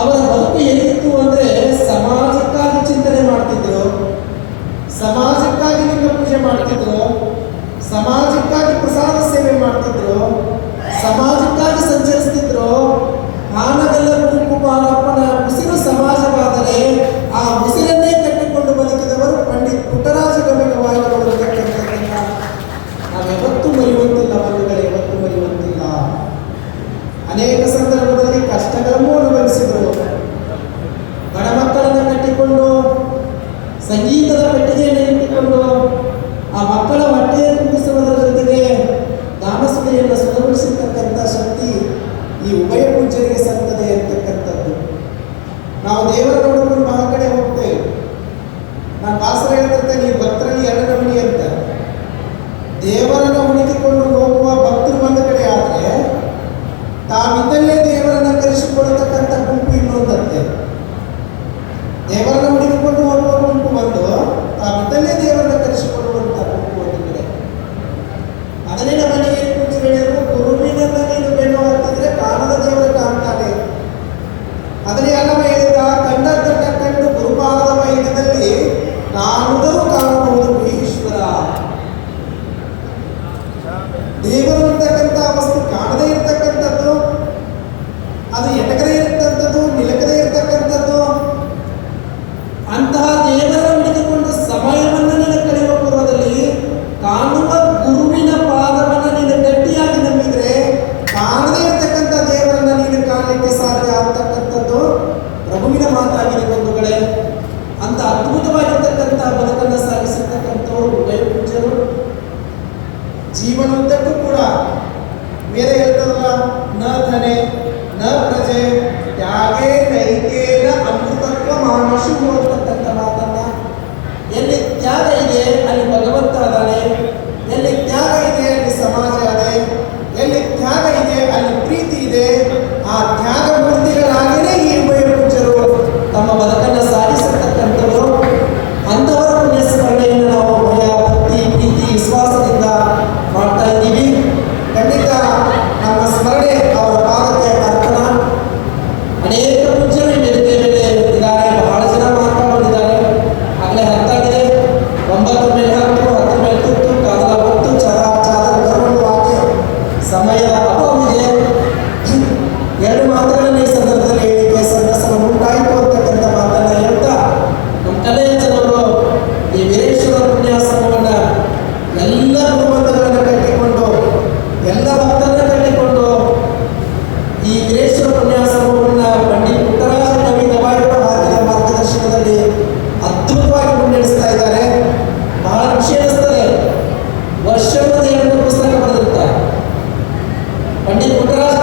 ಅವರ ಬದುಕು ಹೇಗಿತ್ತು ಅಂದರೆ ಸಮಾಜಕ್ಕಾಗಿ ಚಿಂತನೆ ಮಾಡ್ತಿದ್ರು, ಸಮಾಜಕ್ಕಾಗಿ ಲಿಂಗ ಪೂಜೆ ಮಾಡ್ತಿದ್ರು, ಸಮಾಜಕ್ಕಾಗಿ ಪ್ರಸಾದ ಸೇವೆ ಮಾಡ್ತಿದ್ರು, ಸಮಾಜಕ್ಕಾಗಿ ಸಂಚರಿಸ್ತಿದ್ರು. ಆನಗಲ್ಲ ಗುಂಪು ಮಾರಪ್ಪನ ಉಸಿರು ಸಮಾಜವಾದರೆ ಆ ಉಸಿರನ್ನೇ ಕಟ್ಟಿಕೊಂಡು ಬದುಕಿದವರು ಪಂಡಿತ್ ಪುಟ್ಟರಾಜ ಗವಾಯಿಗಳವರು ನಾವೆವತ್ತೂ ಮರೆಯುವಂತಿಲ್ಲ, ಬಂಧುಗಳೇ, ಯಾವತ್ತೂ ಮರೆಯುವಂತಿಲ್ಲ. ಅನೇಕ ಸಂದರ್ಭದಲ್ಲಿ ಕಷ್ಟಗಳನ್ನು ಅನುಭವಿಸಿದರು. ಬಡ ಮಕ್ಕಳನ್ನು ಕಟ್ಟಿಕೊಂಡು ಸಂಗೀತದ ಪೆಟ್ಟಿಗೆಯನ್ನು ಇಟ್ಟುಕೊಂಡು ಆ ಮಕ್ಕಳ ಹೊಟ್ಟೆಯ ತುಂಬಿಸುವುದರ ಜೊತೆಗೆ ದಾನಸುರಿಯನ್ನು ಸುಲಭಗೊಳಿಸಿರ್ತಕ್ಕಂಥ ಶಕ್ತಿ ಈ ಉಭಯ ಪೂಜ್ಯರಿಗೆ ಸಲ್ತದೆ ಅಂತಕ್ಕಂಥದ್ದು. ನಾವು ದೇವರ ನೋಡಿಕೊಂಡು ಬಹಳ ಕಡೆ ಹೋಗ್ತೇವೆ. ನಾನು ದಾಸರ ಹೇಳ್ತಿರ್ತೇನೆ, ಈ ಭಕ್ತರಲ್ಲಿ ಎರಡು ನಮೂನಿ ಅಂತ. ದೇವರನ್ನು ಹುಡುಕಿಕೊಂಡು ಹೋಗುವ ಭಕ್ತರು ಒಂದು ಕಡೆ ಆದರೆ, ತಾವಿದ್ದಲ್ಲೇ ದೇವರನ್ನು ಕರೆಸಿಕೊಡತಕ್ಕಂಥ ಗುಂಪು ಇನ್ನೊಂದಂತೆ. ದೇವರನ್ನು ಹುಡುಕಿಕೊಂಡು ಹೋಗುವ ಗುಂಪು ಒಂದು, ತಾವಿದ್ದಲ್ಲೇ ದೇವರನ್ನು ಕರೆಸಿಕೊಳ್ಳುವಂಥ ಗುಂಪು ಒಂದು ಕಡೆ. ಅದನ್ನೇ ನಮ್ಮನೆ ಕುರಿತು ಹೇಳಿದ್ರು, ಗುರುವಿನನ್ನ ನೀನು ಬೆನ್ನು ಹತ್ತಿದ್ರೆ ಕಾಣದ ದೇವರು ಕಾಣ್ತಾನೆ. ಅದನ್ನೇ ಅಲ್ಲವ ಹೇಳಿದ, ಕಂಡ ಕಂಡು ಗುರುಪಾದದ ವೈದ್ಯದಲ್ಲಿ ಕಾಣುವುದರೂ ಕಾಣಬಹುದು ಈಶ್ವರ. ದೇವರು ಇರ್ತಕ್ಕಂಥ ವಸ್ತು ಕಾಣದೇ ಇರ್ತಕ್ಕಂಥದ್ದು, ಅದು ಎಟಕದೇ ಇರ್ತಕ್ಕಂಥದ್ದು, ನಿಲಕದೇ ಇರ್ತಕ್ಕಂಥದ್ದು. ಅಂತಹ ದೇವರನ್ನು ಹಿಡಿದುಕೊಂಡು ಸಮಯವನ್ನು ನೀನು ಕಳೆಯುವ ಪೂರ್ವದಲ್ಲಿ ಕಾಣುವ ಗುರುವಿನ ಪಾದವನ್ನು ನೀನು ಗಟ್ಟಿಯಾಗಿ ನಂಬಿದ್ರೆ ಕಾಣದೇ ಇರ್ತಕ್ಕಂಥ ದೇವರನ್ನು ನೀನು ಕಾಣಲಿಕ್ಕೆ ಸಾಧ್ಯ ಆಗ್ತಕ್ಕಂಥದ್ದು ಪ್ರಭುವಿನ ಮಾತಾಗಿದೆ ಬಂಧುಗಳೇ. ಅಂತ ಅದ್ಭುತವಾಗಿರ್ತಕ್ಕಂಥ ಬದುಕನ್ನು ಸಾಗಿಸಿರ್ತಕ್ಕಂಥವ್ರು ಉಭಯ ಪೂಜ್ಯರು. ಜೀವನೋದ್ದಕ್ಕೂ ಕೂಡ ಬೇರೆ ಹೇಳ್ತದಲ್ಲ, ನ ಧನೆ ನ ಪ್ರಜೆ ತ್ಯಾಗೇ ನೈಕೇನ ಅಮೃತತ್ವ ಮಾನಶು ಅಂತಕ್ಕಂಥ ಮಾತನ್ನ. ಎಲ್ಲಿ ತ್ಯಾಗ ಇದೆ ಅಲ್ಲಿ ಭಗವಂತ ಅದಾನೆ, ಎಲ್ಲಿ ತ್ಯಾಗ ಇದೆ ಅಲ್ಲಿ ಸಮಾಜ ಇದೆ, ಎಲ್ಲಿ ತ್ಯಾಗ ಇದೆ ಅಲ್ಲಿ ಪ್ರೀತಿ ಇದೆ. ಆ ತ್ಯಾಗ ಮೂರ್ತಿಗಳಾಗಿಯೇ ಈ ಉಭಯ ಪೂಜ್ಯರು ತಮ್ಮ ಬದುಕನ್ನು ಸಾಗಿಸತಕ್ಕಂಥವರು. ಅಂಥವರ ಪುಣ್ಯ ಸ್ಮರಣೆಯನ್ನು ನಾವು ಭಯ, ಭಕ್ತಿ, ಪ್ರೀತಿ, ವಿಶ್ವಾಸದಿಂದ ಮಾಡ್ತಾ ಇದ್ದೀವಿ. ಖಂಡಿತ ನಮ್ಮ ಸ್ಮರಣೆ ಅವರ ಪಾದಕ್ಕೆ ಅರ್ಪಣ. ಅನೇಕ ಪೂಜ್ಯರು ವೇದಿಕೆ ಮೇಲೆ ಇದ್ದಾರೆ, ಬಹಳ ಜನ ಮಾತನಾಡಿದ್ದಾರೆ. ಆಗಲೇ ಹತ್ತಾಗಿದೆ, 9 ಮೇಲೆ 10, 10 ಮೇಲೆ ತುತ್ತು, ಕಾದಲ ಹೊತ್ತು, ಚಾದರ ಬರುವಂತವಾಗಿ ಸಮಯದ ಅಭಾವವಿದೆ. 2 ಮಾತುಗಳನ್ನು ಈ ಸಂದರ್ಭದಲ್ಲಿ ಹೇಳಿಕೆ ಸಂದರ್ಶನ ಉಂಟಾಯಿತು ಅಂತಕ್ಕಂಥ ಮಾತನ್ನು ಹೇಳ್ತಾ, ನಮ್ಮ ಕಲೆಯ ಜನರು ಈ ವೀರೇಶ್ವರ ಪುಣ್ಯಾಶ್ರಮವನ್ನು ಎಲ್ಲ ಗುರುಬಂಧಗಳನ್ನು ಕಟ್ಟಿಕೊಂಡು, ಎಲ್ಲ ಭಕ್ತರನ್ನು ಕಟ್ಟಿಕೊಂಡು ಈ ವೀರೇಶ್ವರ ಪುಣ್ಯಾಶ್ರಮವನ್ನು ಪಂಡಿತ್ ಪುಟ್ಟರಾಜ ಗವಾಯಿಗಳು ಹಾಕಿದ ಮಾರ್ಗದರ್ಶನದಲ್ಲಿ ಅದ್ಭುತವಾಗಿ ಮುನ್ನಡೆಸ್ತಾ ಇದ್ದಾರೆ. ಬಹಳ ಖುಷಿ ಅನಿಸ್ತದೆ. ವರ್ಷದ 2 ಪುಸ್ತಕ ಬರೆದಿರ್ತಾರೆ. ಪಂಡಿತ್ ಪುಟ್ಟರಾಜ